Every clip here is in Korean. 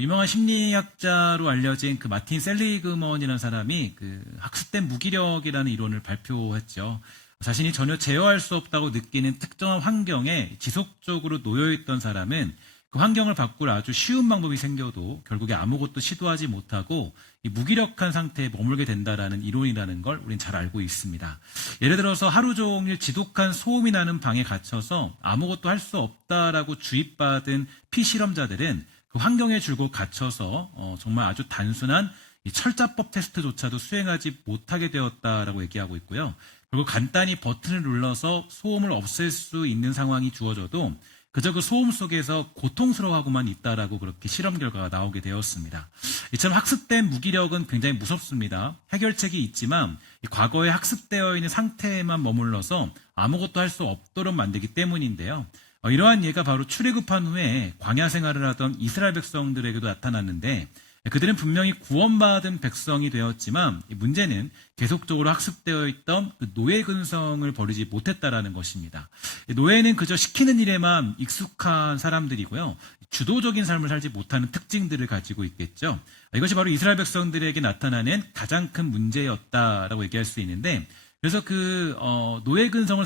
유명한 심리학자로 알려진 그 마틴 셀리그먼이라는 사람이 그 학습된 무기력이라는 이론을 발표했죠. 자신이 전혀 제어할 수 없다고 느끼는 특정한 환경에 지속적으로 놓여있던 사람은 그 환경을 바꿀 아주 쉬운 방법이 생겨도 결국에 아무것도 시도하지 못하고 이 무기력한 상태에 머물게 된다라는 이론이라는 걸 우린 잘 알고 있습니다. 예를 들어서 하루 종일 지독한 소음이 나는 방에 갇혀서 아무것도 할 수 없다라고 주입받은 피실험자들은 그 환경에 줄곧 갇혀서 정말 아주 단순한 이 철자법 테스트조차도 수행하지 못하게 되었다라고 얘기하고 있고요. 그리고 간단히 버튼을 눌러서 소음을 없앨 수 있는 상황이 주어져도 그저 그 소음 속에서 고통스러워하고만 있다라고 그렇게 실험 결과가 나오게 되었습니다. 이처럼 학습된 무기력은 굉장히 무섭습니다. 해결책이 있지만 과거에 학습되어 있는 상태에만 머물러서 아무것도 할 수 없도록 만들기 때문인데요. 이러한 예가 바로 출애굽한 후에 광야 생활을 하던 이스라엘 백성들에게도 나타났는데 그들은 분명히 구원받은 백성이 되었지만 문제는 계속적으로 학습되어 있던 그 노예 근성을 버리지 못했다라는 것입니다. 노예는 그저 시키는 일에만 익숙한 사람들이고요. 주도적인 삶을 살지 못하는 특징들을 가지고 있겠죠. 이것이 바로 이스라엘 백성들에게 나타나는 가장 큰 문제였다라고 얘기할 수 있는데 그래서 그 노예 근성을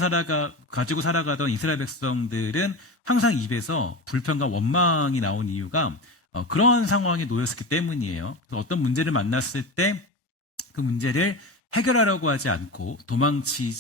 가지고 살아가던 이스라엘 백성들은 항상 입에서 불평과 원망이 나온 이유가 그러한 상황에 놓였기 때문이에요. 그래서 어떤 문제를 만났을 때 그 문제를 해결하려고 하지 않고 도망칠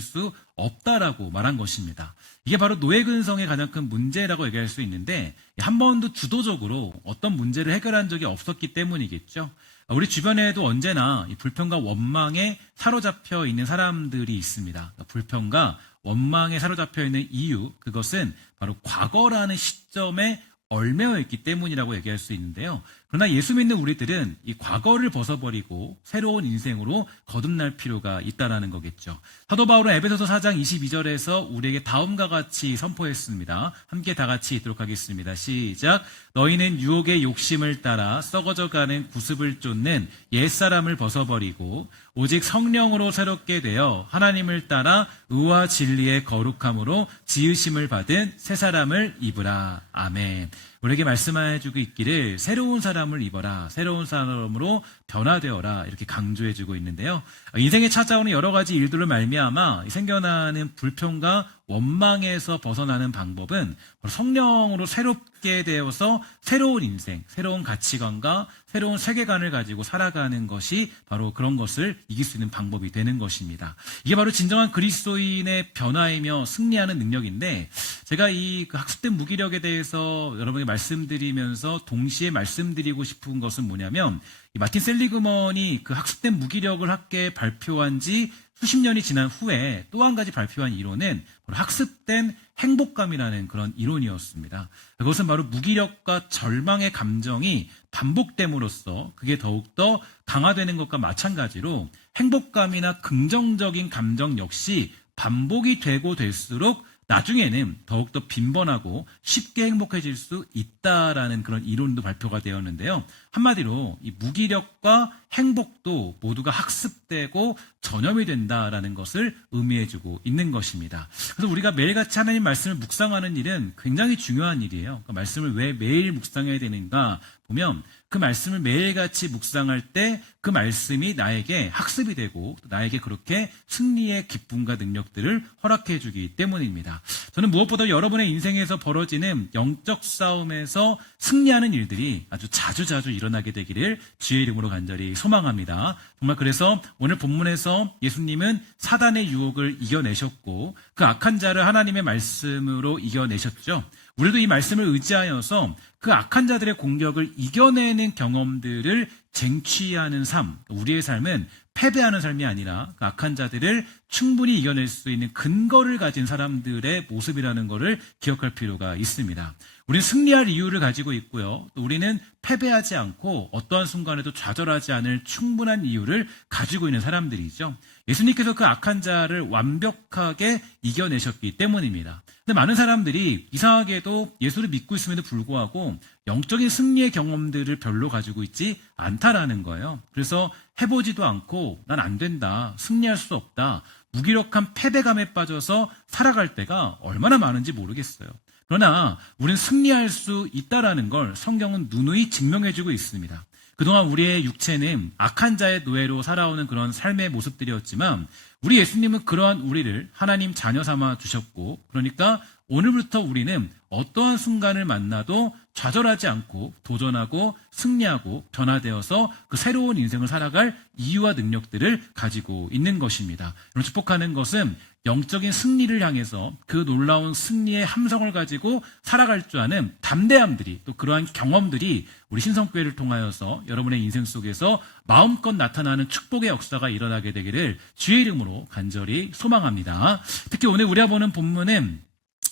수 없다라고 말한 것입니다. 이게 바로 노예 근성의 가장 큰 문제라고 얘기할 수 있는데 한 번도 주도적으로 어떤 문제를 해결한 적이 없었기 때문이겠죠. 우리 주변에도 언제나 이 불평과 원망에 사로잡혀 있는 사람들이 있습니다. 불평과 원망에 사로잡혀 있는 이유, 그것은 바로 과거라는 시점에 얽매여 있기 때문이라고 얘기할 수 있는데요. 그러나 예수 믿는 우리들은 이 과거를 벗어버리고 새로운 인생으로 거듭날 필요가 있다는 거겠죠. 사도 바울은 에베소서 4장 22절에서 우리에게 다음과 같이 선포했습니다. 함께 다 같이 읽도록 하겠습니다. 시작. 너희는 유혹의 욕심을 따라 썩어져가는 구습을 쫓는 옛사람을 벗어버리고 오직 성령으로 새롭게 되어 하나님을 따라 의와 진리의 거룩함으로 지으심을 받은 새 사람을 입으라. 아멘. 우리에게 말씀해주고 있기를 새로운 사람을 입어라, 새로운 사람으로 변화되어라 이렇게 강조해주고 있는데요. 인생에 찾아오는 여러 가지 일들을 말미암아 생겨나는 불평과 원망에서 벗어나는 방법은 성령으로 새롭게 되어서 새로운 인생, 새로운 가치관과 새로운 세계관을 가지고 살아가는 것이 바로 그런 것을 이길 수 있는 방법이 되는 것입니다. 이게 바로 진정한 그리스도인의 변화이며 승리하는 능력인데 제가 이 학습된 무기력에 대해서 여러분에게 말씀드리면서 동시에 말씀드리고 싶은 것은 뭐냐면 이 마틴 셀리그먼이 그 학습된 무기력을 학계에 발표한 지 수십 년이 지난 후에 또 한 가지 발표한 이론은 바로 학습된 행복감이라는 그런 이론이었습니다. 그것은 바로 무기력과 절망의 감정이 반복됨으로써 그게 더욱더 강화되는 것과 마찬가지로 행복감이나 긍정적인 감정 역시 반복이 되고 될수록 나중에는 더욱더 빈번하고 쉽게 행복해질 수 있다라는 그런 이론도 발표가 되었는데요. 한마디로 이 무기력과 행복도 모두가 학습되고 전염이 된다라는 것을 의미해주고 있는 것입니다. 그래서 우리가 매일같이 하나님 말씀을 묵상하는 일은 굉장히 중요한 일이에요. 그 말씀을 왜 매일 묵상해야 되는가 보면 그 말씀을 매일같이 묵상할 때 그 말씀이 나에게 학습이 되고 나에게 그렇게 승리의 기쁨과 능력들을 허락해 주기 때문입니다. 저는 무엇보다 여러분의 인생에서 벌어지는 영적 싸움에서 승리하는 일들이 아주 자주 일어나게 되기를 주의 이름으로 간절히 소망합니다. 정말 그래서 오늘 본문에서 예수님은 사단의 유혹을 이겨내셨고 그 악한 자를 하나님의 말씀으로 이겨내셨죠. 우리도 이 말씀을 의지하여서 그 악한 자들의 공격을 이겨내는 경험들을 쟁취하는 삶, 우리의 삶은 패배하는 삶이 아니라 그 악한 자들을 충분히 이겨낼 수 있는 근거를 가진 사람들의 모습이라는 것을 기억할 필요가 있습니다. 우리는 승리할 이유를 가지고 있고요. 또 우리는 패배하지 않고 어떠한 순간에도 좌절하지 않을 충분한 이유를 가지고 있는 사람들이죠. 예수님께서 그 악한 자를 완벽하게 이겨내셨기 때문입니다. 근데 많은 사람들이 이상하게도 예수를 믿고 있음에도 불구하고 영적인 승리의 경험들을 별로 가지고 있지 않다라는 거예요. 그래서 해보지도 않고 난 안 된다, 승리할 수 없다, 무기력한 패배감에 빠져서 살아갈 때가 얼마나 많은지 모르겠어요. 그러나 우리는 승리할 수 있다라는 걸 성경은 누누이 증명해주고 있습니다. 그동안 우리의 육체는 악한 자의 노예로 살아오는 그런 삶의 모습들이었지만 우리 예수님은 그러한 우리를 하나님 자녀 삼아 주셨고, 그러니까 오늘부터 우리는 어떠한 순간을 만나도 좌절하지 않고 도전하고 승리하고 변화되어서 그 새로운 인생을 살아갈 이유와 능력들을 가지고 있는 것입니다. 여러분, 축복하는 것은 영적인 승리를 향해서 그 놀라운 승리의 함성을 가지고 살아갈 줄 아는 담대함들이, 또 그러한 경험들이 우리 신성교회를 통하여서 여러분의 인생 속에서 마음껏 나타나는 축복의 역사가 일어나게 되기를 주의 이름으로 간절히 소망합니다. 특히 오늘 우리가 보는 본문은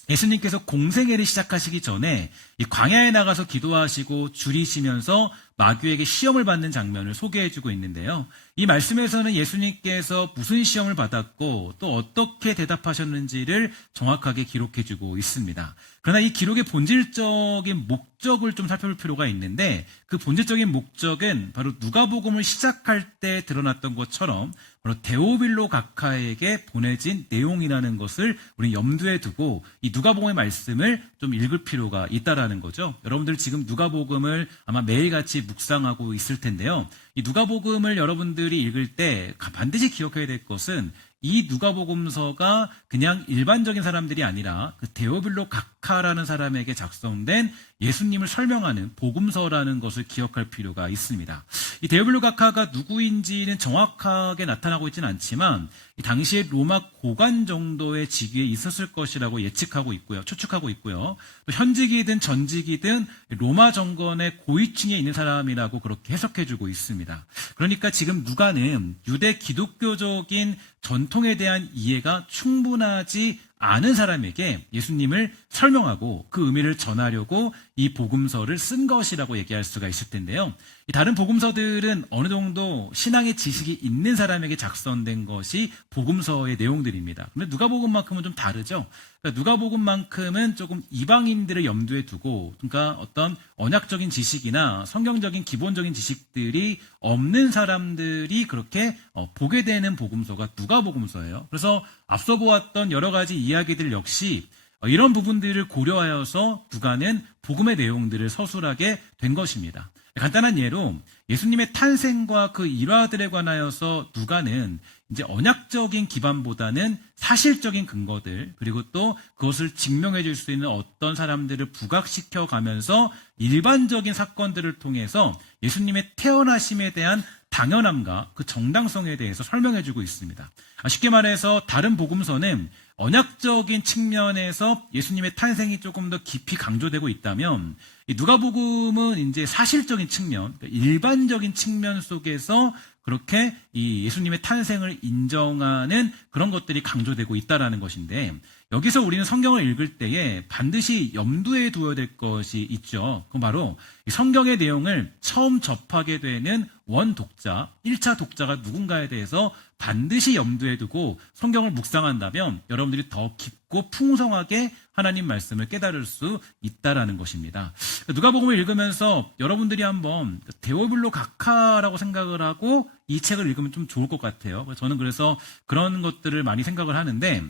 예수님께서 공생애를 시작하시기 전에 이 광야에 나가서 기도하시고 줄이시면서 마귀에게 시험을 받는 장면을 소개해주고 있는데요. 이 말씀에서는 예수님께서 무슨 시험을 받았고 또 어떻게 대답하셨는지를 정확하게 기록해주고 있습니다. 그러나 이 기록의 본질적인 목적을 좀 살펴볼 필요가 있는데, 그 본질적인 목적은 바로 누가복음을 시작할 때 드러났던 것처럼 바로 데오빌로 각하에게 보내진 내용이라는 것을 우리는 염두에 두고 이 누가복음의 말씀을 좀 읽을 필요가 있다라는 거죠. 여러분들 지금 누가복음을 아마 매일같이 묵상하고 있을 텐데요. 이 누가복음을 여러분들이 읽을 때 반드시 기억해야 될 것은 이 누가복음서가 그냥 일반적인 사람들이 아니라 그 데오빌로 각하라는 사람에게 작성된 예수님을 설명하는 복음서라는 것을 기억할 필요가 있습니다. 이 데오빌로 각하가 누구인지는 정확하게 나타나고 있지는 않지만 이 당시에 로마 고관 정도의 직위에 있었을 것이라고 예측하고 있고요, 추측하고 있고요. 또 현직이든 전직이든 로마 정권의 고위층에 있는 사람이라고 그렇게 해석해주고 있습니다. 그러니까 지금 누가는 유대 기독교적인 전통에 대한 이해가 충분하지 않은 사람에게 예수님을 설명하고 그 의미를 전하려고 이 복음서를 쓴 것이라고 얘기할 수가 있을 텐데요. 이 다른 복음서들은 어느 정도 신앙의 지식이 있는 사람에게 작성된 것이 복음서의 내용들입니다. 근데 누가복음만큼은 좀 다르죠. 그러니까 누가복음만큼은 조금 이방인들을 염두에 두고, 그러니까 어떤 언약적인 지식이나 성경적인 기본적인 지식들이 없는 사람들이 그렇게 보게 되는 복음서가 누가복음서예요. 그래서 앞서 보았던 여러 가지 이야기들 역시 이런 부분들을 고려하여서 누가는 복음의 내용들을 서술하게 된 것입니다. 간단한 예로 예수님의 탄생과 그 일화들에 관하여서 누가는 이제 언약적인 기반보다는 사실적인 근거들, 그리고 또 그것을 증명해 줄 수 있는 어떤 사람들을 부각시켜 가면서 일반적인 사건들을 통해서 예수님의 태어나심에 대한 당연함과 그 정당성에 대해서 설명해 주고 있습니다. 쉽게 말해서 다른 복음서는 언약적인 측면에서 예수님의 탄생이 조금 더 깊이 강조되고 있다면 이 누가복음은 이제 사실적인 측면, 일반적인 측면 속에서 그렇게 이 예수님의 탄생을 인정하는 그런 것들이 강조되고 있다라는 것인데, 여기서 우리는 성경을 읽을 때에 반드시 염두에 두어야 될 것이 있죠. 그건 바로 이 성경의 내용을 처음 접하게 되는 원독자, 1차 독자가 누군가에 대해서 반드시 염두에 두고 성경을 묵상한다면 여러분들이 더 깊고 풍성하게 하나님 말씀을 깨달을 수 있다라는 것입니다. 누가복음을 읽으면서 여러분들이 한번 데오빌로 각하라고 생각을 하고 이 책을 읽으면 좀 좋을 것 같아요. 저는 그래서 그런 것들을 많이 생각을 하는데,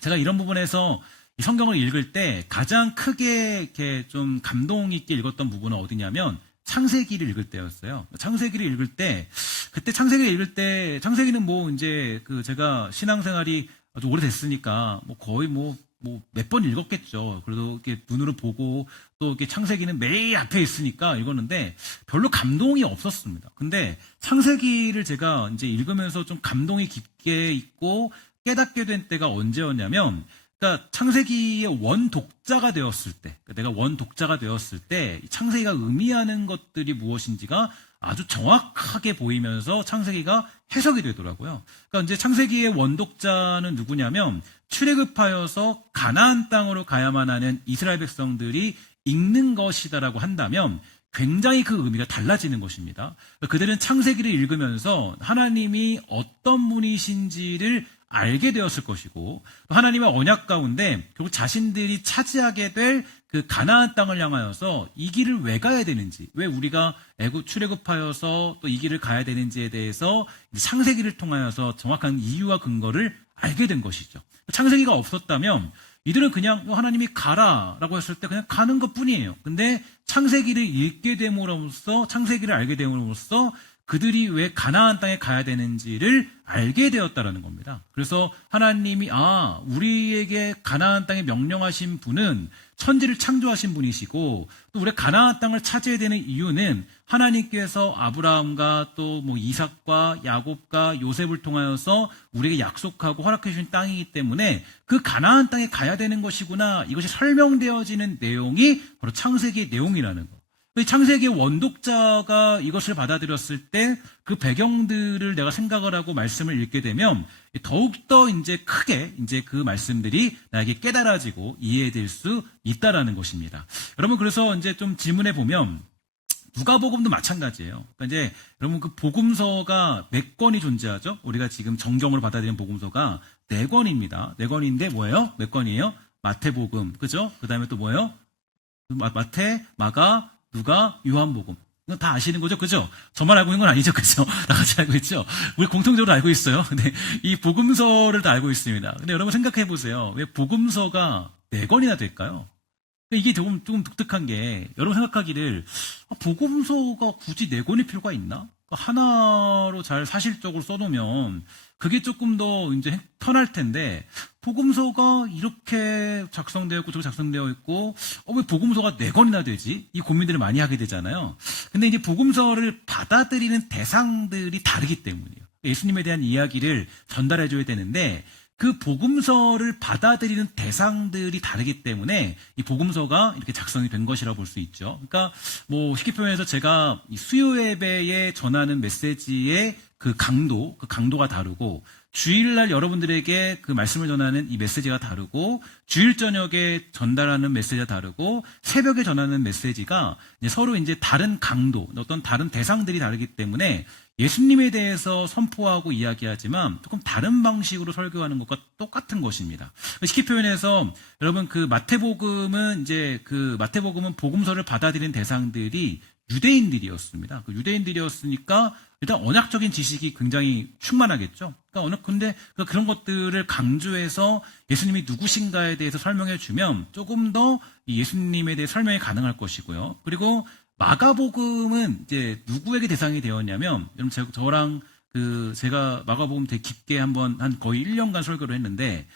제가 이런 부분에서 이 성경을 읽을 때 가장 크게 이렇게 좀 감동 있게 읽었던 부분은 어디냐면 창세기를 읽을 때였어요. 창세기를 읽을 때, 그때 창세기를 읽을 때, 창세기는 뭐 이제 그 제가 신앙생활이 아주 오래됐으니까 뭐 거의 뭐 몇 번 읽었겠죠. 그래도 이렇게 눈으로 보고 또 이렇게 창세기는 매일 앞에 있으니까 읽었는데 별로 감동이 없었습니다. 근데 창세기를 제가 이제 읽으면서 좀 감동이 깊게 있고 깨닫게 된 때가 언제였냐면, 그러니까 창세기의 원독자가 되었을 때, 내가 원독자가 되었을 때 창세기가 의미하는 것들이 무엇인지가 아주 정확하게 보이면서 창세기가 해석이 되더라고요. 그러니까 이제 창세기의 원독자는 누구냐면 출애굽하여서 가나안 땅으로 가야만 하는 이스라엘 백성들이 읽는 것이다라고 한다면 굉장히 그 의미가 달라지는 것입니다. 그들은 창세기를 읽으면서 하나님이 어떤 분이신지를 알게 되었을 것이고, 또 하나님의 언약 가운데 결국 자신들이 차지하게 될 그 가나안 땅을 향하여서 이 길을 왜 가야 되는지, 왜 우리가 출애굽하여서 또 이 길을 가야 되는지에 대해서 창세기를 통하여서 정확한 이유와 근거를 알게 된 것이죠. 창세기가 없었다면 이들은 그냥 하나님이 가라라고 했을 때 그냥 가는 것 뿐이에요. 근데 창세기를 읽게 됨으로써, 창세기를 알게 됨으로써 그들이 왜 가나안 땅에 가야 되는지를 알게 되었다라는 겁니다. 그래서 하나님이 우리에게 가나안 땅에 명령하신 분은 천지를 창조하신 분이시고, 또 우리 가나안 땅을 차지해야 되는 이유는 하나님께서 아브라함과 또 뭐 이삭과 야곱과 요셉을 통하여서 우리에게 약속하고 허락해 주신 땅이기 때문에 그 가나안 땅에 가야 되는 것이구나, 이것이 설명되어지는 내용이 바로 창세기의 내용이라는 거. 창세기의 원독자가 이것을 받아들였을 때 그 배경들을 내가 생각을 하고 말씀을 읽게 되면 더욱더 이제 크게 이제 그 말씀들이 나에게 깨달아지고 이해될 수 있다라는 것입니다. 여러분, 그래서 이제 좀 질문해 보면 누가복음도 마찬가지예요. 그러니까 이제 여러분, 그 복음서가 몇 권이 존재하죠? 우리가 지금 정경으로 받아들이는 복음서가 4권입니다. 4권인데 뭐예요? 몇 권이에요? 마태복음, 그죠? 그 다음에 또 뭐예요? 마태, 마가, 누가, 요한복음. 이건 다 아시는 거죠? 그죠? 저만 알고 있는 건 아니죠? 그죠? 다 같이 알고 있죠? 우리 공통적으로 알고 있어요. 근데 이 복음서를 다 알고 있습니다. 근데 여러분 생각해 보세요. 왜 복음서가 4권이나 될까요? 이게 조금 독특한 게, 여러분 생각하기를 복음서가 굳이 4권일 필요가 있나? 하나로 잘 사실적으로 써놓으면 그게 조금 더 이제 편할 텐데, 복음서가 이렇게 작성되어 있고 저렇게 작성되어 있고 왜 복음서가 4권이나 되지? 이 고민들을 많이 하게 되잖아요. 근데 이제 복음서를 받아들이는 대상들이 다르기 때문이에요. 예수님에 대한 이야기를 전달해 줘야 되는데 그 복음서를 받아들이는 대상들이 다르기 때문에 이 복음서가 이렇게 작성이 된 것이라고 볼 수 있죠. 그러니까 뭐 쉽게 표현해서 제가 이 수요 예배에 전하는 메시지의 그 강도가 다르고, 주일날 여러분들에게 그 말씀을 전하는 이 메시지가 다르고, 주일 저녁에 전달하는 메시지가 다르고, 새벽에 전하는 메시지가 이제 서로 이제 다른 강도, 어떤 다른 대상들이 다르기 때문에 예수님에 대해서 선포하고 이야기하지만 조금 다른 방식으로 설교하는 것과 똑같은 것입니다. 쉽게 표현해서 여러분, 그 마태복음은 복음서를 받아들이는 대상들이 유대인들이었습니다. 그 유대인들이었으니까 일단 언약적인 지식이 굉장히 충만하겠죠. 근데 그런 것들을 강조해서 예수님이 누구신가에 대해서 설명해 주면 조금 더 예수님에 대해 설명이 가능할 것이고요. 그리고 마가복음은 이제 누구에게 대상이 되었냐면, 여러분 저랑 제가 마가복음 되게 깊게 한 거의 1년간 설교를 했는데,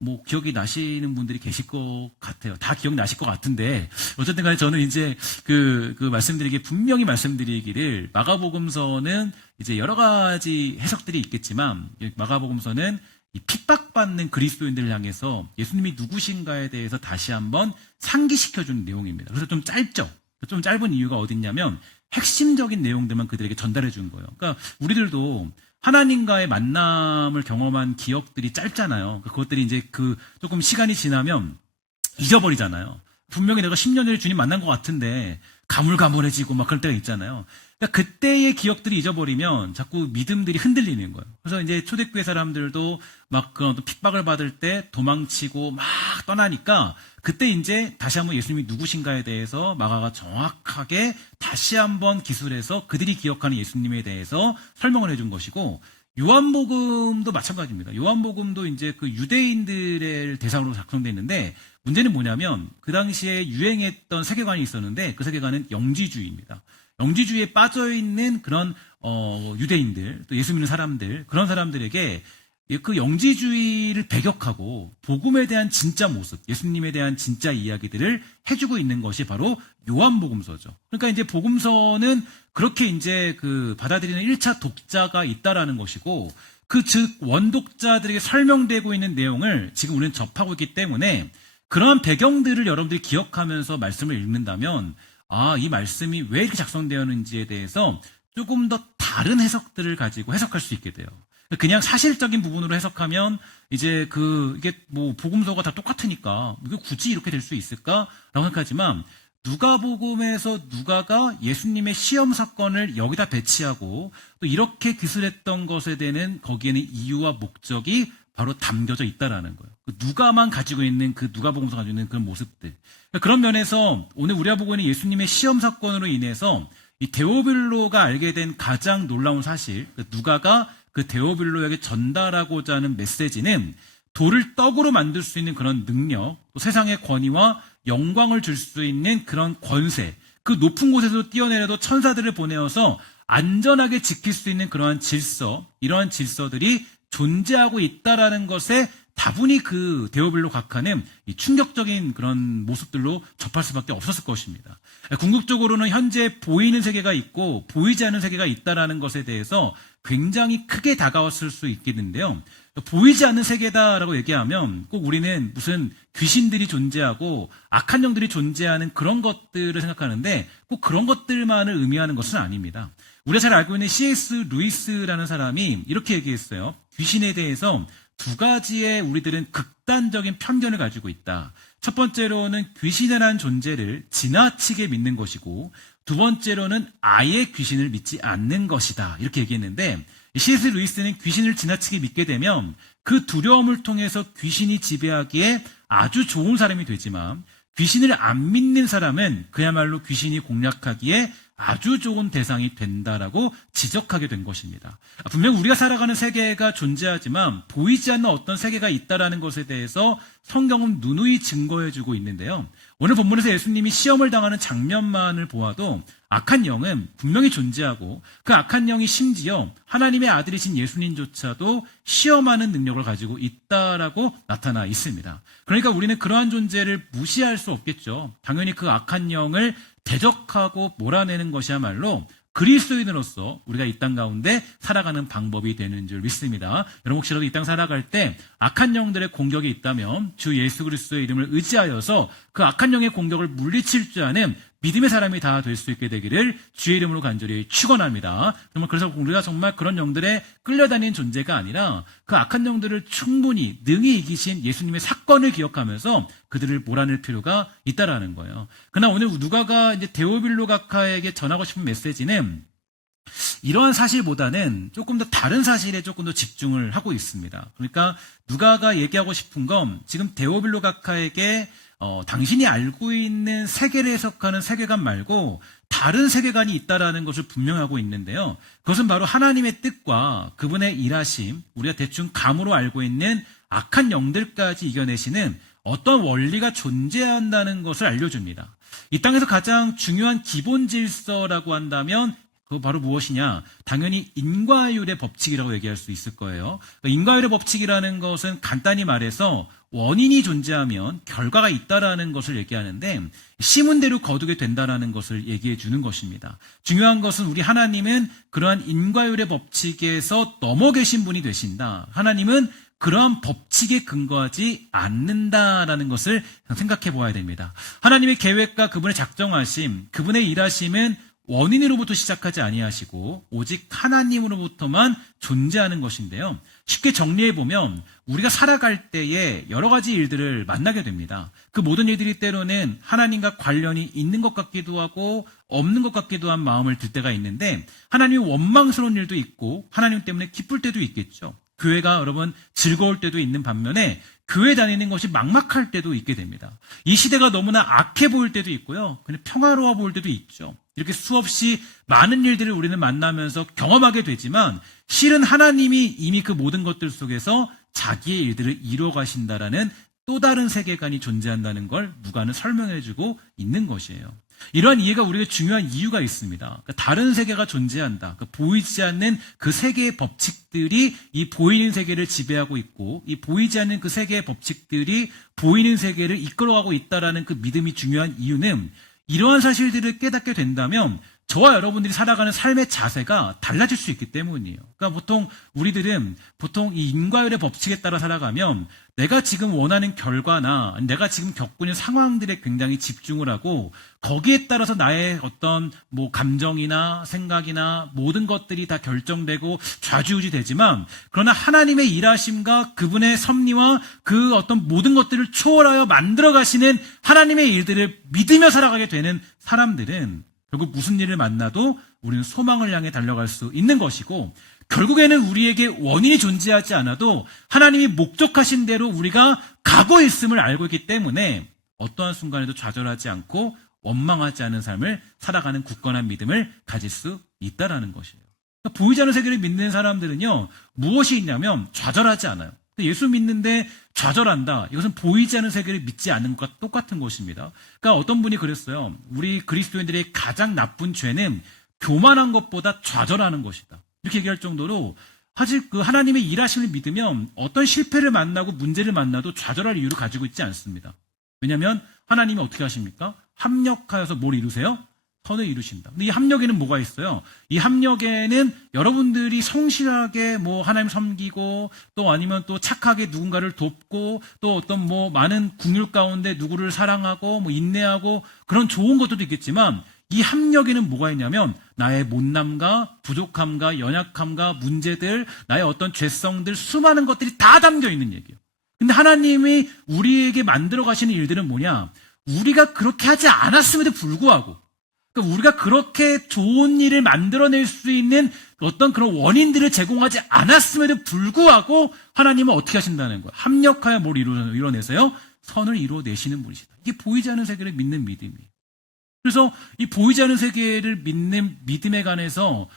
뭐 기억이 나시는 분들이 계실 것 같아요. 다 기억나실 것 같은데, 어쨌든 간에 저는 이제 분명히 말씀드리기를, 마가복음서는 이제 여러 가지 해석들이 있겠지만, 마가복음서는 이 핍박받는 그리스도인들을 향해서 예수님이 누구신가에 대해서 다시 한번 상기시켜주는 내용입니다. 그래서 좀 짧죠. 좀 짧은 이유가 어딨냐면 핵심적인 내용들만 그들에게 전달해 준 거예요. 그러니까 우리들도 하나님과의 만남을 경험한 기억들이 짧잖아요. 그것들이 이제 조금 시간이 지나면 잊어버리잖아요. 분명히 내가 10년 전에 주님 만난 것 같은데 가물가물해지고 막 그럴 때가 있잖아요. 그러니까 그때의 기억들이 잊어버리면 자꾸 믿음들이 흔들리는 거예요. 그래서 이제 초대교회 사람들도 막 그런 핍박을 받을 때 도망치고 막 떠나니까, 그때 이제 다시 한번 예수님이 누구신가에 대해서 마가가 정확하게 다시 한번 기술해서 그들이 기억하는 예수님에 대해서 설명을 해준 것이고, 요한복음도 마찬가지입니다. 요한복음도 이제 그 유대인들을 대상으로 작성되어 있는데, 문제는 뭐냐면 그 당시에 유행했던 세계관이 있었는데, 그 세계관은 영지주의입니다. 영지주의에 빠져있는 그런 유대인들, 또 예수 믿는 사람들, 그런 사람들에게 그 영지주의를 배격하고 복음에 대한 진짜 모습, 예수님에 대한 진짜 이야기들을 해주고 있는 것이 바로 요한복음서죠. 그러니까 이제 복음서는 그렇게 이제 받아들이는 1차 독자가 있다라는 것이고, 즉 원독자들에게 설명되고 있는 내용을 지금 우리는 접하고 있기 때문에, 그러한 배경들을 여러분들이 기억하면서 말씀을 읽는다면, 이 말씀이 왜 이렇게 작성되었는지에 대해서 조금 더 다른 해석들을 가지고 해석할 수 있게 돼요. 그냥 사실적인 부분으로 해석하면 이제 이게 뭐 복음서가 다 똑같으니까 이게 굳이 이렇게 될 수 있을까라고 생각하지만, 누가복음에서 누가가 예수님의 시험 사건을 여기다 배치하고 또 이렇게 기술했던 것에 대한 거기에는 이유와 목적이 바로 담겨져 있다라는 거예요. 누가만 가지고 있는 누가복음서 가지고 있는 그런 모습들. 그런 면에서 오늘 우리가 보고 있는 예수님의 시험 사건으로 인해서 이 데오빌로가 알게 된 가장 놀라운 사실, 누가가 그 데오빌로에게 전달하고자 하는 메시지는 돌을 떡으로 만들 수 있는 그런 능력, 또 세상의 권위와 영광을 줄 수 있는 그런 권세, 그 높은 곳에서 뛰어내려도 천사들을 보내어서 안전하게 지킬 수 있는 그러한 질서, 이러한 질서들이 존재하고 있다라는 것에 다분히 그 데오빌로 각하는 이 충격적인 그런 모습들로 접할 수밖에 없었을 것입니다. 궁극적으로는 현재 보이는 세계가 있고 보이지 않는 세계가 있다라는 것에 대해서 굉장히 크게 다가왔을 수 있겠는데요. 보이지 않는 세계다라고 얘기하면 꼭 우리는 무슨 귀신들이 존재하고 악한 영들이 존재하는 그런 것들을 생각하는데 꼭 그런 것들만을 의미하는 것은 아닙니다. 우리가 잘 알고 있는 C.S. 루이스라는 사람이 이렇게 얘기했어요. 귀신에 대해서 두 가지의 우리들은 극단적인 편견을 가지고 있다. 첫 번째로는 귀신이라는 존재를 지나치게 믿는 것이고, 두 번째로는 아예 귀신을 믿지 않는 것이다. 이렇게 얘기했는데, C.S. 루이스는 귀신을 지나치게 믿게 되면 그 두려움을 통해서 귀신이 지배하기에 아주 좋은 사람이 되지만, 귀신을 안 믿는 사람은 그야말로 귀신이 공략하기에 아주 좋은 대상이 된다라고 지적하게 된 것입니다. 분명 우리가 살아가는 세계가 존재하지만 보이지 않는 어떤 세계가 있다라는 것에 대해서 성경은 누누이 증거해주고 있는데요. 오늘 본문에서 예수님이 시험을 당하는 장면만을 보아도 악한 영은 분명히 존재하고 그 악한 영이 심지어 하나님의 아들이신 예수님조차도 시험하는 능력을 가지고 있다라고 나타나 있습니다. 그러니까 우리는 그러한 존재를 무시할 수 없겠죠. 당연히 그 악한 영을 대적하고 몰아내는 것이야말로 그리스도인으로서 우리가 이 땅 가운데 살아가는 방법이 되는 줄 믿습니다. 여러분 혹시라도 이 땅 살아갈 때 악한 영들의 공격이 있다면 주 예수 그리스도의 이름을 의지하여서 그 악한 영의 공격을 물리칠 줄 아는 믿음의 사람이 다 될 수 있게 되기를 주의 이름으로 간절히 축원합니다. 그래서 우리가 정말 그런 영들에 끌려다니는 존재가 아니라 그 악한 영들을 충분히 능히 이기신 예수님의 사건을 기억하면서 그들을 몰아낼 필요가 있다라는 거예요. 그러나 오늘 누가가 이제 데오빌로 각하에게 전하고 싶은 메시지는 이러한 사실보다는 조금 더 다른 사실에 조금 더 집중을 하고 있습니다. 그러니까 누가가 얘기하고 싶은 건 지금 데오빌로 각하에게 당신이 알고 있는 세계를 해석하는 세계관 말고 다른 세계관이 있다라는 것을 분명하고 있는데요. 그것은 바로 하나님의 뜻과 그분의 일하심, 우리가 대충 감으로 알고 있는 악한 영들까지 이겨내시는 어떤 원리가 존재한다는 것을 알려줍니다. 이 땅에서 가장 중요한 기본 질서라고 한다면 그거 바로 무엇이냐? 당연히 인과율의 법칙이라고 얘기할 수 있을 거예요. 인과율의 법칙이라는 것은 간단히 말해서 원인이 존재하면 결과가 있다라는 것을 얘기하는데 심은 대로 거두게 된다라는 것을 얘기해 주는 것입니다. 중요한 것은 우리 하나님은 그러한 인과율의 법칙에서 넘어 계신 분이 되신다. 하나님은 그러한 법칙에 근거하지 않는다라는 것을 생각해 보아야 됩니다. 하나님의 계획과 그분의 작정하심, 그분의 일하심은 원인으로부터 시작하지 아니하시고 오직 하나님으로부터만 존재하는 것인데요. 쉽게 정리해 보면 우리가 살아갈 때에 여러 가지 일들을 만나게 됩니다. 그 모든 일들이 때로는 하나님과 관련이 있는 것 같기도 하고 없는 것 같기도 한 마음을 들 때가 있는데 하나님이 원망스러운 일도 있고 하나님 때문에 기쁠 때도 있겠죠. 교회가 여러분 즐거울 때도 있는 반면에 교회 다니는 것이 막막할 때도 있게 됩니다. 이 시대가 너무나 악해 보일 때도 있고요. 그냥 평화로워 보일 때도 있죠. 이렇게 수없이 많은 일들을 우리는 만나면서 경험하게 되지만 실은 하나님이 이미 그 모든 것들 속에서 자기의 일들을 이루어 가신다라는 또 다른 세계관이 존재한다는 걸 누가는 설명해주고 있는 것이에요. 이러한 이해가 우리에게 중요한 이유가 있습니다. 그러니까 다른 세계가 존재한다. 그러니까 보이지 않는 그 세계의 법칙들이 이 보이는 세계를 지배하고 있고 이 보이지 않는 그 세계의 법칙들이 보이는 세계를 이끌어가고 있다라는 그 믿음이 중요한 이유는 이러한 사실들을 깨닫게 된다면 저와 여러분들이 살아가는 삶의 자세가 달라질 수 있기 때문이에요. 그러니까 보통 우리들은 이 인과율의 법칙에 따라 살아가면 내가 지금 원하는 결과나 내가 지금 겪고 있는 상황들에 굉장히 집중을 하고 거기에 따라서 나의 어떤 감정이나 생각이나 모든 것들이 다 결정되고 좌지우지 되지만 그러나 하나님의 일하심과 그분의 섭리와 그 어떤 모든 것들을 초월하여 만들어 가시는 하나님의 일들을 믿으며 살아가게 되는 사람들은 결국 무슨 일을 만나도 우리는 소망을 향해 달려갈 수 있는 것이고 결국에는 우리에게 원인이 존재하지 않아도 하나님이 목적하신 대로 우리가 가고 있음을 알고 있기 때문에 어떠한 순간에도 좌절하지 않고 원망하지 않은 삶을 살아가는 굳건한 믿음을 가질 수 있다라는 것이에요. 그러니까 보이지 않는 세계를 믿는 사람들은요 무엇이 있냐면 좌절하지 않아요. 예수 믿는데 좌절한다. 이것은 보이지 않는 세계를 믿지 않는 것과 똑같은 것입니다. 그러니까 어떤 분이 그랬어요. 우리 그리스도인들의 가장 나쁜 죄는 교만한 것보다 좌절하는 것이다. 이렇게 얘기할 정도로 사실 그 하나님의 일하심을 믿으면 어떤 실패를 만나고 문제를 만나도 좌절할 이유를 가지고 있지 않습니다. 왜냐하면 하나님이 어떻게 하십니까? 합력하여서 뭘 이루세요? 선을 이루신다. 근데 이 합력에는 뭐가 있어요? 이 합력에는 여러분들이 성실하게 뭐 하나님 섬기고 또 아니면 또 착하게 누군가를 돕고 또 어떤 뭐 많은 국률 가운데 누구를 사랑하고 뭐 인내하고 그런 좋은 것들도 있겠지만 이 합력에는 뭐가 있냐면 나의 못남과 부족함과 연약함과 문제들, 나의 어떤 죄성들, 수많은 것들이 다 담겨 있는 얘기예요. 근데 하나님이 우리에게 만들어 가시는 일들은 뭐냐? 우리가 그렇게 하지 않았음에도 불구하고 그러니까 우리가 그렇게 좋은 일을 만들어낼 수 있는 어떤 그런 원인들을 제공하지 않았음에도 불구하고 하나님은 어떻게 하신다는 거예요? 합력하여 뭘 이뤄내세요? 선을 이뤄내시는 분이시다. 이게 보이지 않는 세계를 믿는 믿음이에요. 그래서 이 보이지 않는 세계를 믿는 믿음에 관해서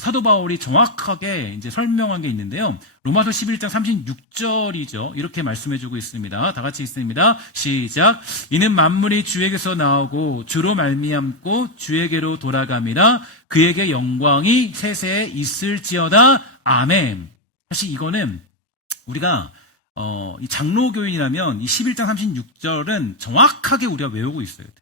사도 바울이 정확하게 이제 설명한 게 있는데요. 로마서 11장 36절이죠. 이렇게 말씀해주고 있습니다. 다 같이 읽습니다. 시작. 이는 만물이 주에게서 나오고 주로 말미암고 주에게로 돌아감이라 그에게 영광이 세세에 있을지어다. 아멘. 사실 이거는 우리가 이 장로교인이라면 이 11장 36절은 정확하게 우리가 외우고 있어야 돼요.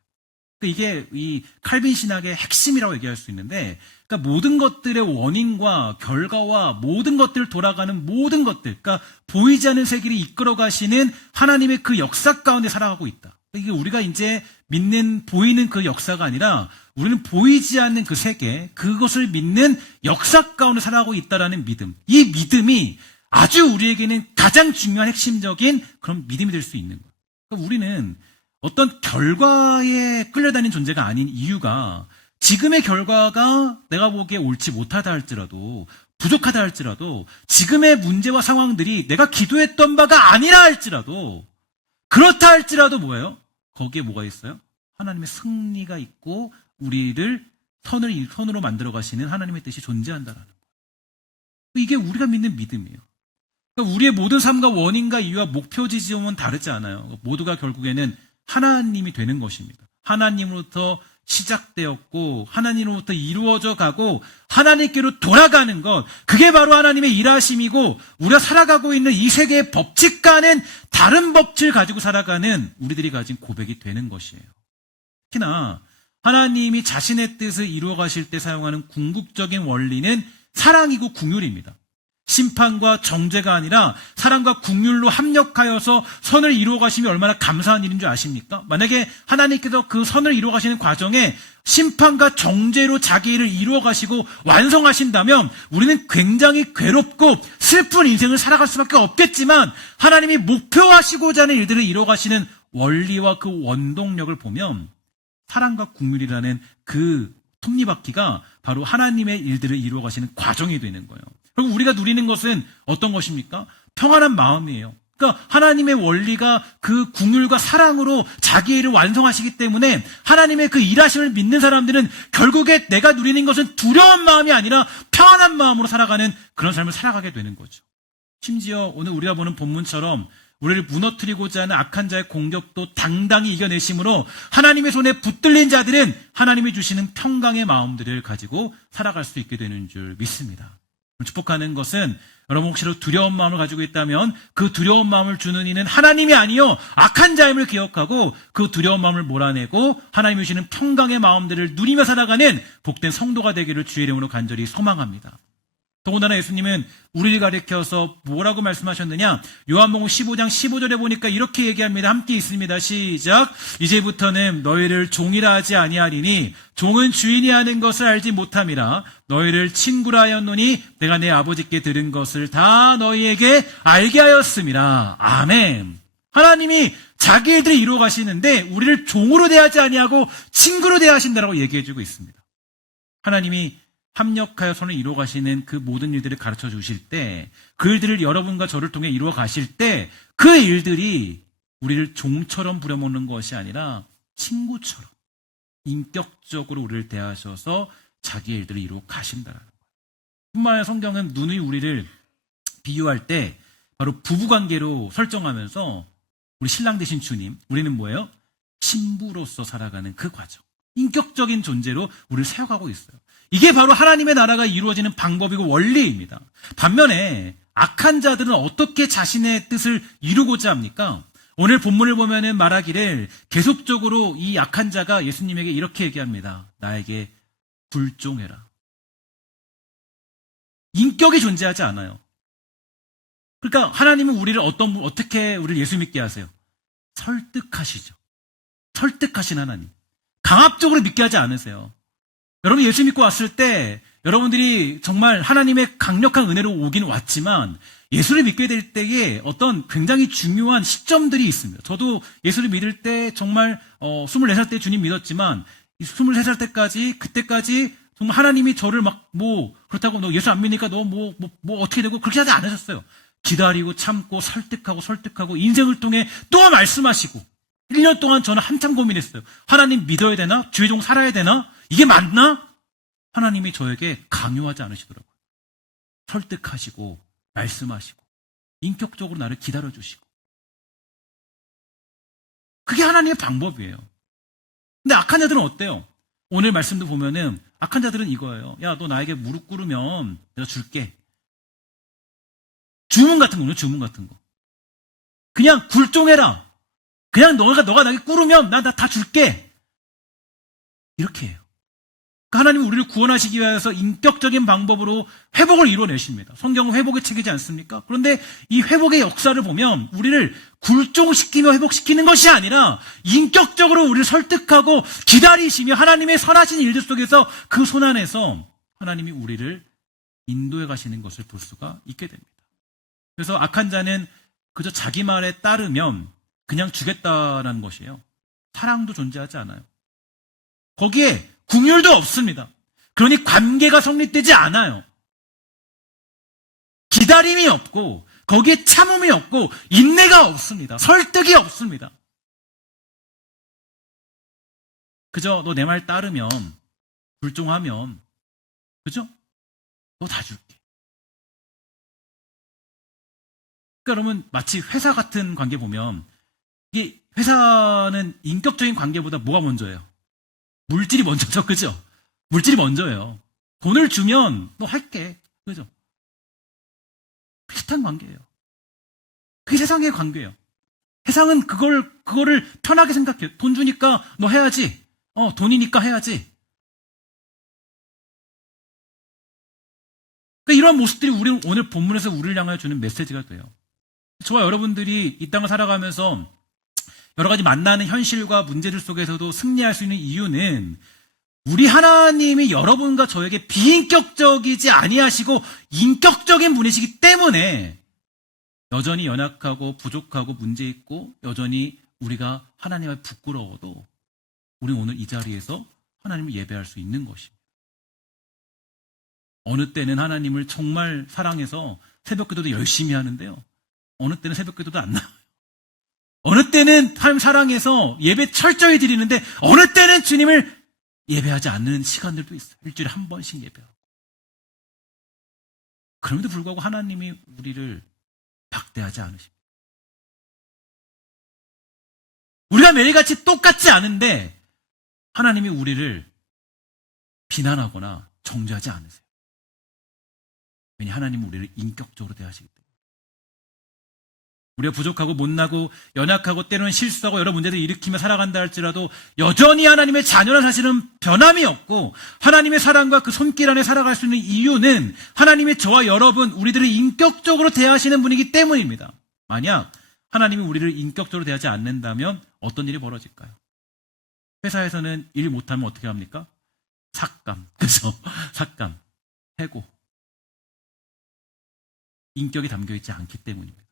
이게 이 칼빈 신학의 핵심이라고 얘기할 수 있는데, 그러니까 모든 것들의 원인과 결과와 모든 것들 돌아가는 모든 것들, 그러니까 보이지 않는 세계를 이끌어 가시는 하나님의 그 역사 가운데 살아가고 있다. 이게 우리가 이제 믿는 보이는 그 역사가 아니라 우리는 보이지 않는 그 세계, 그것을 믿는 역사 가운데 살아가고 있다라는 믿음. 이 믿음이 아주 우리에게는 가장 중요한 핵심적인 그런 믿음이 될 수 있는 거예요. 그러니까 우리는 어떤 결과에 끌려다니는 존재가 아닌 이유가 지금의 결과가 내가 보기에 옳지 못하다 할지라도 부족하다 할지라도 지금의 문제와 상황들이 내가 기도했던 바가 아니라 할지라도 그렇다 할지라도 뭐예요? 거기에 뭐가 있어요? 하나님의 승리가 있고 우리를 선으로 만들어 가시는 하나님의 뜻이 존재한다라는 거예요. 이게 우리가 믿는 믿음이에요. 그러니까 우리의 모든 삶과 원인과 이유와 목표 지점은 다르지 않아요. 모두가 결국에는 하나님이 되는 것입니다. 하나님으로부터 시작되었고 하나님으로부터 이루어져 가고 하나님께로 돌아가는 것, 그게 바로 하나님의 일하심이고 우리가 살아가고 있는 이 세계의 법칙과는 다른 법칙을 가지고 살아가는 우리들이 가진 고백이 되는 것이에요. 특히나 하나님이 자신의 뜻을 이루어 가실 때 사용하는 궁극적인 원리는 사랑이고 긍휼입니다. 심판과 정죄가 아니라 사랑과 긍휼로 합력하여서 선을 이루어 가심이 얼마나 감사한 일인 줄 아십니까? 만약에 하나님께서 그 선을 이루어 가시는 과정에 심판과 정죄로 자기 일을 이루어 가시고 완성하신다면 우리는 굉장히 괴롭고 슬픈 인생을 살아갈 수밖에 없겠지만 하나님이 목표하시고자 하는 일들을 이루어 가시는 원리와 그 원동력을 보면 사랑과 긍휼이라는 그 톱니바퀴가 바로 하나님의 일들을 이루어 가시는 과정이 되는 거예요. 그리고 우리가 누리는 것은 어떤 것입니까? 평안한 마음이에요. 그러니까 하나님의 원리가 그 긍휼과 사랑으로 자기 일을 완성하시기 때문에 하나님의 그 일하심을 믿는 사람들은 결국에 내가 누리는 것은 두려운 마음이 아니라 평안한 마음으로 살아가는 그런 삶을 살아가게 되는 거죠. 심지어 오늘 우리가 보는 본문처럼 우리를 무너뜨리고자 하는 악한 자의 공격도 당당히 이겨내심으로 하나님의 손에 붙들린 자들은 하나님이 주시는 평강의 마음들을 가지고 살아갈 수 있게 되는 줄 믿습니다. 축복하는 것은 여러분 혹시라도 두려운 마음을 가지고 있다면 그 두려운 마음을 주는 이는 하나님이 아니요 악한 자임을 기억하고 그 두려운 마음을 몰아내고 하나님이 주시는 평강의 마음들을 누리며 살아가는 복된 성도가 되기를 주의 이름으로 간절히 소망합니다. 더군다나 예수님은 우리를 가리켜서 뭐라고 말씀하셨느냐? 요한복음 15장 15절에 보니까 이렇게 얘기합니다. 함께 있습니다. 시작. 이제부터는 너희를 종이라 하지 아니하리니 종은 주인이 하는 것을 알지 못함이라. 너희를 친구라 하였노니 내가 내 아버지께 들은 것을 다 너희에게 알게 하였음이라. 아멘. 하나님이 자기 일들을 이루어 가시는데 우리를 종으로 대하지 아니하고 친구로 대하신다라고 얘기해주고 있습니다. 하나님이 합력하여 선을 이루어 가시는 그 모든 일들을 가르쳐 주실 때, 그 일들을 여러분과 저를 통해 이루어 가실 때, 그 일들이 우리를 종처럼 부려먹는 것이 아니라 친구처럼 인격적으로 우리를 대하셔서 자기의 일들을 이루어 가신다는 거예요. 뿐만 아니라 성경은 누누이 우리를 비유할 때 바로 부부관계로 설정하면서 우리 신랑 되신 주님, 우리는 뭐예요? 신부로서 살아가는 그 과정. 인격적인 존재로 우리를 세워가고 있어요. 이게 바로 하나님의 나라가 이루어지는 방법이고 원리입니다. 반면에 악한 자들은 어떻게 자신의 뜻을 이루고자 합니까? 오늘 본문을 보면은 말하기를 계속적으로 이 악한 자가 예수님에게 이렇게 얘기합니다. 나에게 불종해라. 인격이 존재하지 않아요. 그러니까 하나님은 우리를 어떻게 우리를 예수 믿게 하세요? 설득하시죠. 설득하신 하나님. 강압적으로 믿게 하지 않으세요. 여러분 예수 믿고 왔을 때 여러분들이 정말 하나님의 강력한 은혜로 오긴 왔지만 예수를 믿게 될 때에 어떤 굉장히 중요한 시점들이 있습니다. 저도 예수를 믿을 때 정말 24살 때 주님 믿었지만 23살 때까지 그때까지 정말 하나님이 저를 그렇다고 너 예수 안 믿으니까 너 어떻게 되고 그렇게 하지 않으셨어요. 기다리고 참고 설득하고 인생을 통해 또 말씀하시고 1년 동안 저는 한참 고민했어요. 하나님 믿어야 되나? 주의 종 살아야 되나? 이게 맞나? 하나님이 저에게 강요하지 않으시더라고요. 설득하시고 말씀하시고 인격적으로 나를 기다려주시고 그게 하나님의 방법이에요. 근데 악한 자들은 어때요? 오늘 말씀도 보면은 악한 자들은 이거예요. 야, 너 나에게 무릎 꿇으면 내가 줄게. 주문 같은 거요, 주문 같은 거. 그냥 굴종해라. 그냥 너가 나에게 꿇으면 나 다 줄게. 이렇게 해요. 그러니까 하나님은 우리를 구원하시기 위해서 인격적인 방법으로 회복을 이루어내십니다. 성경은 회복의 책이지 않습니까? 그런데 이 회복의 역사를 보면 우리를 굴종시키며 회복시키는 것이 아니라 인격적으로 우리를 설득하고 기다리시며 하나님의 선하신 일들 속에서 그 손안에서 하나님이 우리를 인도해 가시는 것을 볼 수가 있게 됩니다. 그래서 악한 자는 그저 자기 말에 따르면 그냥 주겠다라는 것이에요. 사랑도 존재하지 않아요. 거기에 긍휼도 없습니다. 그러니 관계가 성립되지 않아요. 기다림이 없고 거기에 참음이 없고 인내가 없습니다. 설득이 없습니다. 그저 너 내 말 따르면 불종하면 그죠? 너 다 줄게. 그러니까 여러분 마치 회사 같은 관계 보면 이게 회사는 인격적인 관계보다 뭐가 먼저예요? 물질이 먼저죠, 그죠? 물질이 먼저예요. 돈을 주면 너 할게, 그죠? 비슷한 관계예요. 그게 세상의 관계예요. 세상은 그거를 편하게 생각해요. 돈 주니까 너 해야지. 돈이니까 해야지. 그러니까 이런 모습들이 우리 오늘 본문에서 우리를 향하여 주는 메시지가 돼요. 저와 여러분들이 이 땅을 살아가면서 여러 가지 만나는 현실과 문제들 속에서도 승리할 수 있는 이유는 우리 하나님이 여러분과 저에게 비인격적이지 아니하시고 인격적인 분이시기 때문에 여전히 연약하고 부족하고 문제 있고 여전히 우리가 하나님 앞에 부끄러워도 우리는 오늘 이 자리에서 하나님을 예배할 수 있는 것입니다. 어느 때는 하나님을 정말 사랑해서 새벽 기도도 열심히 하는데요. 어느 때는 새벽 기도도 안 나와요. 어느 때는 하나님 사랑해서 예배 철저히 드리는데 어느 때는 주님을 예배하지 않는 시간들도 있어요. 일주일에 한 번씩 예배하고. 그럼에도 불구하고 하나님이 우리를 박대하지 않으십니다. 우리가 매일같이 똑같지 않은데 하나님이 우리를 비난하거나 정죄하지 않으세요. 왜냐 하나님은 우리를 인격적으로 대하시기 때문에. 우리가 부족하고 못나고 연약하고 때로는 실수하고 여러 문제들을 일으키며 살아간다 할지라도 여전히 하나님의 자녀라는 사실은 변함이 없고 하나님의 사랑과 그 손길 안에 살아갈 수 있는 이유는 하나님이 저와 여러분 우리들을 인격적으로 대하시는 분이기 때문입니다. 만약 하나님이 우리를 인격적으로 대하지 않는다면 어떤 일이 벌어질까요? 회사에서는 일 못하면 어떻게 합니까? 삭감, 그죠? 삭감, 해고. 인격이 담겨있지 않기 때문입니다.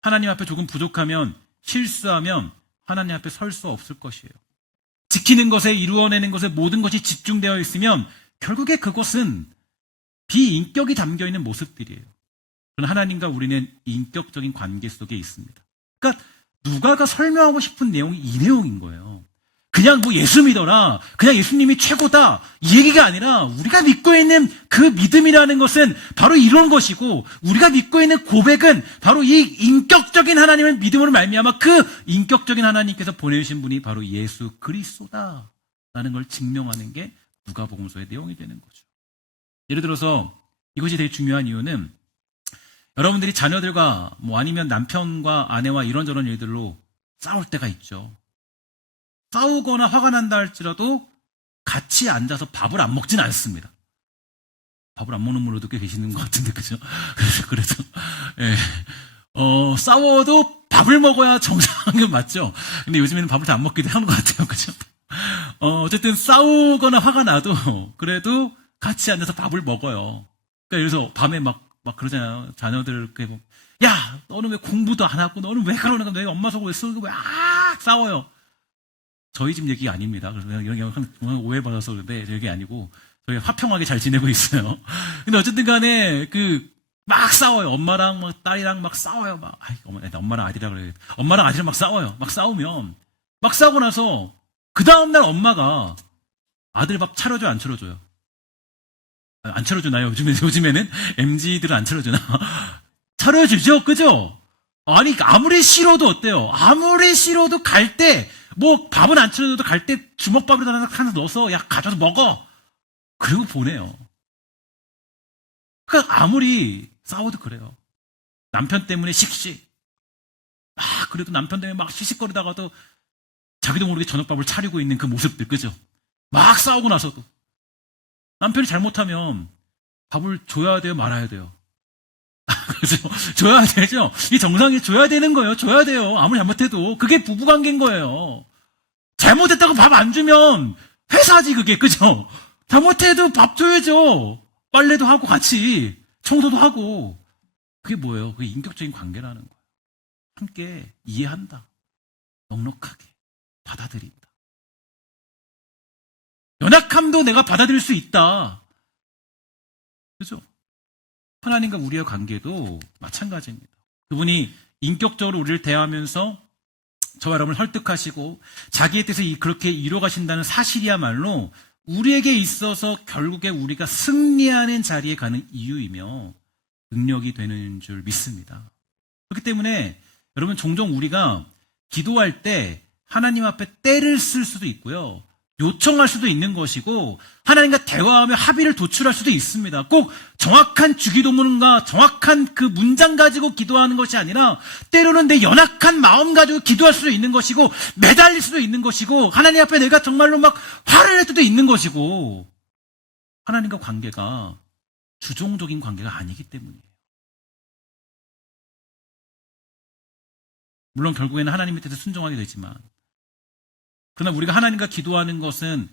하나님 앞에 조금 부족하면 실수하면 하나님 앞에 설 수 없을 것이에요. 지키는 것에 이루어내는 것에 모든 것이 집중되어 있으면 결국에 그것은 비인격이 담겨있는 모습들이에요. 그러나 하나님과 우리는 인격적인 관계 속에 있습니다. 그러니까 누가가 설명하고 싶은 내용이 이 내용인 거예요. 그냥 뭐 예수 믿어라, 그냥 예수님이 최고다, 이 얘기가 아니라 우리가 믿고 있는 그 믿음이라는 것은 바로 이런 것이고, 우리가 믿고 있는 고백은 바로 이 인격적인 하나님을 믿음으로 말미암아 그 인격적인 하나님께서 보내주신 분이 바로 예수 그리스도다라는 걸 증명하는 게 누가복음서의 내용이 되는 거죠. 예를 들어서 이것이 되게 중요한 이유는, 여러분들이 자녀들과 뭐 아니면 남편과 아내와 이런저런 일들로 싸울 때가 있죠. 싸우거나 화가 난다 할지라도 같이 앉아서 밥을 안 먹진 않습니다. 밥을 안 먹는 분들도 꽤 계시는 것 같은데, 그죠? 그래서 예. 싸워도 밥을 먹어야 정상인 건 맞죠? 근데 요즘에는 밥을 잘 안 먹기도 하는 것 같아요, 그죠? 어쨌든 싸우거나 화가 나도 그래도 같이 앉아서 밥을 먹어요. 그러니까 그래서 밤에 막 그러잖아요. 자녀들, 야, 너는 왜 공부도 안 하고, 너는 왜 그러는 거야? 왜 엄마 속을 왜 쓰고, 왜, 싸워요. 저희 집 얘기가 아닙니다. 그래서 이런 경우 오해받아서 그런데 제 얘기 아니고, 저희 화평하게 잘 지내고 있어요. 근데 어쨌든 간에, 막 싸워요. 엄마랑 막 딸이랑 막 싸워요. 엄마랑 아들이라 그래요. 엄마랑 아들이랑 막 싸워요. 막 싸우면, 막 싸우고 나서, 그 다음날 엄마가 아들 밥 차려줘요, 안 차려줘요? 안 차려주나요? 요즘에는? MZ들은 안 차려주나? 차려주죠? 그죠? 아니, 아무리 싫어도 어때요? 아무리 싫어도 갈 때, 뭐, 밥은 안 차려줘도 갈 때 주먹밥으로 하나 넣어서, 야, 가져서 먹어! 그리고 보내요. 그러니까 아무리 싸워도 그래요. 남편 때문에 씩씩. 그래도 남편 때문에 막 씩씩거리다가도 자기도 모르게 저녁밥을 차리고 있는 그 모습들, 그죠? 막 싸우고 나서도. 남편이 잘못하면 밥을 줘야 돼요, 말아야 돼요? 그래서 줘야 되죠. 이 정상이 줘야 되는 거예요. 줘야 돼요. 아무리 잘못해도. 그게 부부관계인 거예요. 잘못했다고 밥 안 주면 회사지, 그게. 그죠? 잘못해도 밥 줘야죠. 빨래도 하고 같이 청소도 하고. 그게 뭐예요? 그게 인격적인 관계라는 거예요. 함께 이해한다. 넉넉하게 받아들인다. 연약함도 내가 받아들일 수 있다. 그죠? 하나님과 우리의 관계도 마찬가지입니다. 그분이 인격적으로 우리를 대하면서 저와 여러분을 설득하시고 자기의 뜻을 그렇게 이루어가신다는 사실이야말로 우리에게 있어서 결국에 우리가 승리하는 자리에 가는 이유이며 능력이 되는 줄 믿습니다. 그렇기 때문에 여러분, 종종 우리가 기도할 때 하나님 앞에 때를 쓸 수도 있고요. 요청할 수도 있는 것이고 하나님과 대화하며 합의를 도출할 수도 있습니다. 꼭 정확한 주기도문과 정확한 그 문장 가지고 기도하는 것이 아니라 때로는 내 연약한 마음 가지고 기도할 수도 있는 것이고 매달릴 수도 있는 것이고 하나님 앞에 내가 정말로 막 화를 낼 때도 있는 것이고 하나님과 관계가 주종적인 관계가 아니기 때문이에요. 물론 결국에는 하나님의 뜻에 순종하게 되지만, 그러나 우리가 하나님과 기도하는 것은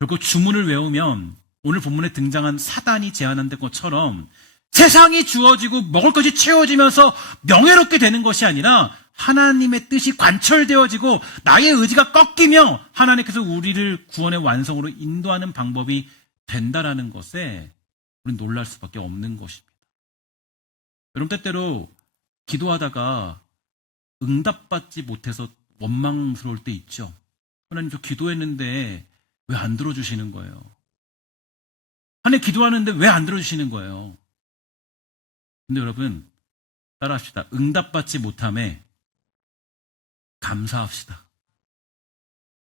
결국 주문을 외우면 오늘 본문에 등장한 사단이 제안한 것처럼 세상이 주어지고 먹을 것이 채워지면서 명예롭게 되는 것이 아니라 하나님의 뜻이 관철되어지고 나의 의지가 꺾이며 하나님께서 우리를 구원의 완성으로 인도하는 방법이 된다라는 것에 우리는 놀랄 수밖에 없는 것입니다. 여러분, 때때로 기도하다가 응답받지 못해서 원망스러울 때 있죠. 하나님, 저 기도했는데 왜 안 들어주시는 거예요? 하나님, 기도하는데 왜 안 들어주시는 거예요? 근데 여러분, 따라합시다. 응답받지 못함에 감사합시다.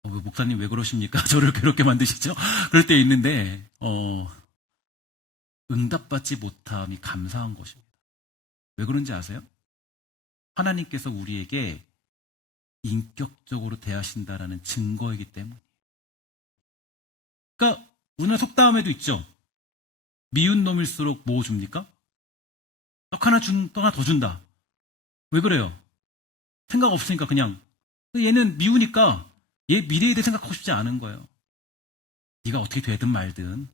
목사님 왜 그러십니까? 저를 괴롭게 만드시죠? 그럴 때 있는데 응답받지 못함이 감사한 것입니다. 왜 그런지 아세요? 하나님께서 우리에게 인격적으로 대하신다라는 증거이기 때문에. 그러니까 우리나라 속담에도 있죠. 미운 놈일수록 뭐 줍니까? 떡 하나 더 준다. 왜 그래요? 생각 없으니까 그냥. 얘는 미우니까 얘 미래에 대해 생각하고 싶지 않은 거예요. 네가 어떻게 되든 말든.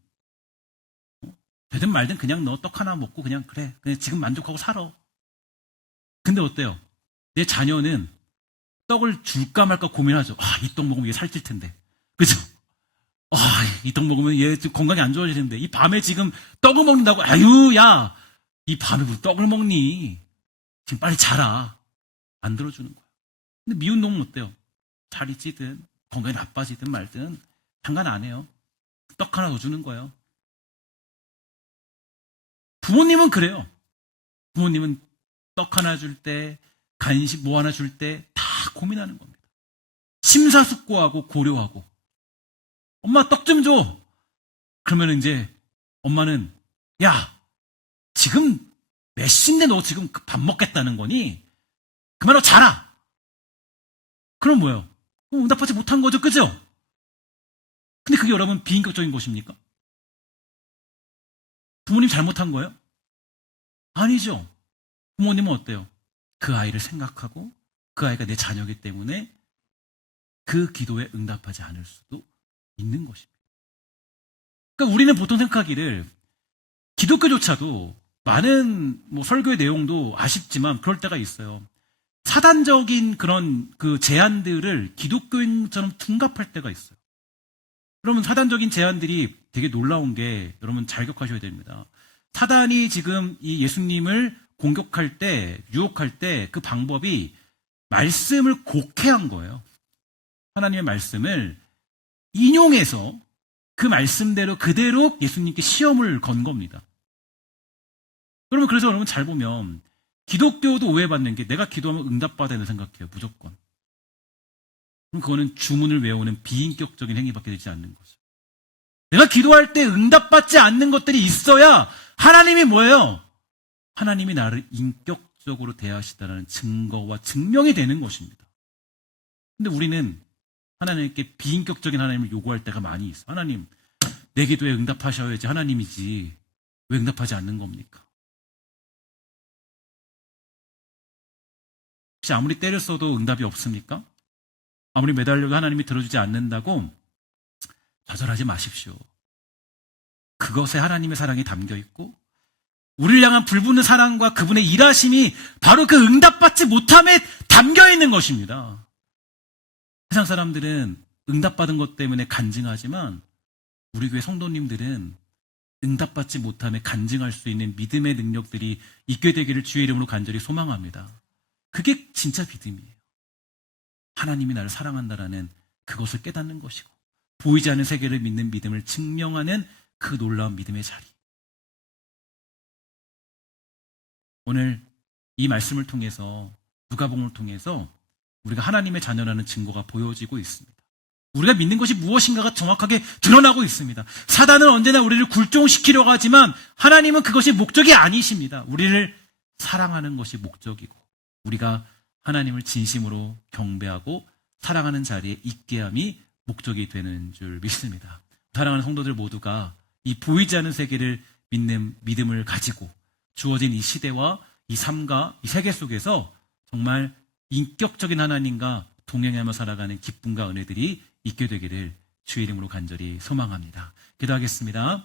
되든 말든 그냥 너 떡 하나 먹고 그냥 그래. 그냥 지금 만족하고 살아. 근데 어때요? 내 자녀는 떡을 줄까 말까 고민하죠. 이 떡 먹으면 얘 살찔 텐데. 그죠? 이 떡 먹으면 얘 건강이 안 좋아질 텐데. 이 밤에 지금 떡을 먹는다고. 아유, 야, 이 밤에 무슨 떡을 먹니? 지금 빨리 자라. 안 들어주는 거야. 근데 미운 놈은 어때요? 잘 있지든 건강이 나빠지든 말든 상관 안 해요. 떡 하나 더 주는 거예요. 부모님은 그래요. 부모님은 떡 하나 줄 때, 간식 뭐 하나 줄 때 다 고민하는 겁니다. 심사숙고하고 고려하고. 엄마 떡 좀 줘. 그러면 이제 엄마는 야, 지금 몇 시인데 너 지금 밥 먹겠다는 거니? 그만하고 자라. 그럼 뭐예요? 응답하지 못한 거죠, 그죠? 근데 그게 여러분 비인격적인 것입니까? 부모님 잘못한 거예요? 아니죠. 부모님은 어때요? 그 아이를 생각하고 그 아이가 내 자녀이기 때문에 그 기도에 응답하지 않을 수도 있는 것입니다. 그러니까 우리는 보통 생각하기를 기독교조차도 많은 설교의 내용도 아쉽지만 그럴 때가 있어요. 사단적인 그런 그 제안들을 기독교인처럼 둔갑할 때가 있어요. 여러분 사단적인 제안들이 되게 놀라운 게 여러분 잘 기억하셔야 됩니다. 사단이 지금 이 예수님을 공격할 때, 유혹할 때 그 방법이 말씀을 곡해한 거예요. 하나님의 말씀을 인용해서 그 말씀대로 그대로 예수님께 시험을 건 겁니다. 여러분 그래서 여러분 잘 보면 기독교도 오해받는 게 내가 기도하면 응답받아야 된다고 생각해요. 무조건. 그럼 그거는 주문을 외우는 비인격적인 행위밖에 되지 않는 거죠. 내가 기도할 때 응답받지 않는 것들이 있어야 하나님이 뭐예요? 하나님이 나를 인격적으로 대하시다라는 증거와 증명이 되는 것입니다. 근데 우리는 하나님께 비인격적인 하나님을 요구할 때가 많이 있어요. 하나님, 내 기도에 응답하셔야지 하나님이지 왜 응답하지 않는 겁니까? 혹시 아무리 때를 써도 응답이 없습니까? 아무리 매달려도 하나님이 들어주지 않는다고 좌절하지 마십시오. 그것에 하나님의 사랑이 담겨 있고 우리를 향한 불붙는 사랑과 그분의 일하심이 바로 그 응답받지 못함에 담겨 있는 것입니다. 세상 사람들은 응답받은 것 때문에 간증하지만 우리 교회 성도님들은 응답받지 못함에 간증할 수 있는 믿음의 능력들이 있게 되기를 주의 이름으로 간절히 소망합니다. 그게 진짜 믿음이에요. 하나님이 나를 사랑한다라는 그것을 깨닫는 것이고 보이지 않는 세계를 믿는 믿음을 증명하는 그 놀라운 믿음의 자리. 오늘 이 말씀을 통해서 누가복음을 통해서 우리가 하나님의 자녀라는 증거가 보여지고 있습니다. 우리가 믿는 것이 무엇인가가 정확하게 드러나고 있습니다. 사단은 언제나 우리를 굴종시키려고 하지만 하나님은 그것이 목적이 아니십니다. 우리를 사랑하는 것이 목적이고 우리가 하나님을 진심으로 경배하고 사랑하는 자리에 있게 함이 목적이 되는 줄 믿습니다. 사랑하는 성도들 모두가 이 보이지 않는 세계를 믿는 믿음을 가지고 주어진 이 시대와 이 삶과 이 세계 속에서 정말 인격적인 하나님과 동행하며 살아가는 기쁨과 은혜들이 있게 되기를 주의 이름으로 간절히 소망합니다. 기도하겠습니다.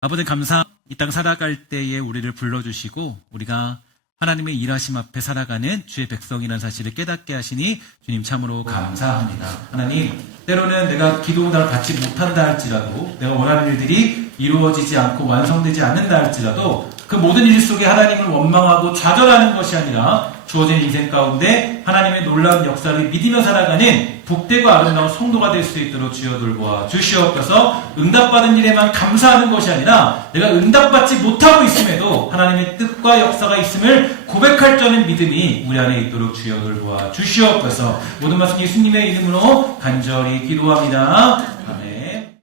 아버지 감사, 이 땅 살아갈 때에 우리를 불러주시고 우리가 하나님의 일하심 앞에 살아가는 주의 백성이라는 사실을 깨닫게 하시니 주님 참으로 감사합니다. 하나님, 때로는 내가 기도 응답을 받지 못한다 할지라도 내가 원하는 일들이 이루어지지 않고 완성되지 않는다 할지라도 그 모든 일 속에 하나님을 원망하고 좌절하는 것이 아니라 주어진 인생 가운데 하나님의 놀라운 역사를 믿으며 살아가는 복되고 아름다운 성도가 될 수 있도록 주여 돌보아 주시옵소서. 응답받은 일에만 감사하는 것이 아니라 내가 응답받지 못하고 있음에도 하나님의 뜻과 역사가 있음을 고백할 줄 아는 믿음이 우리 안에 있도록 주여 돌보아 주시옵소서. 모든 말씀 예수님의 이름으로 간절히 기도합니다. 아멘.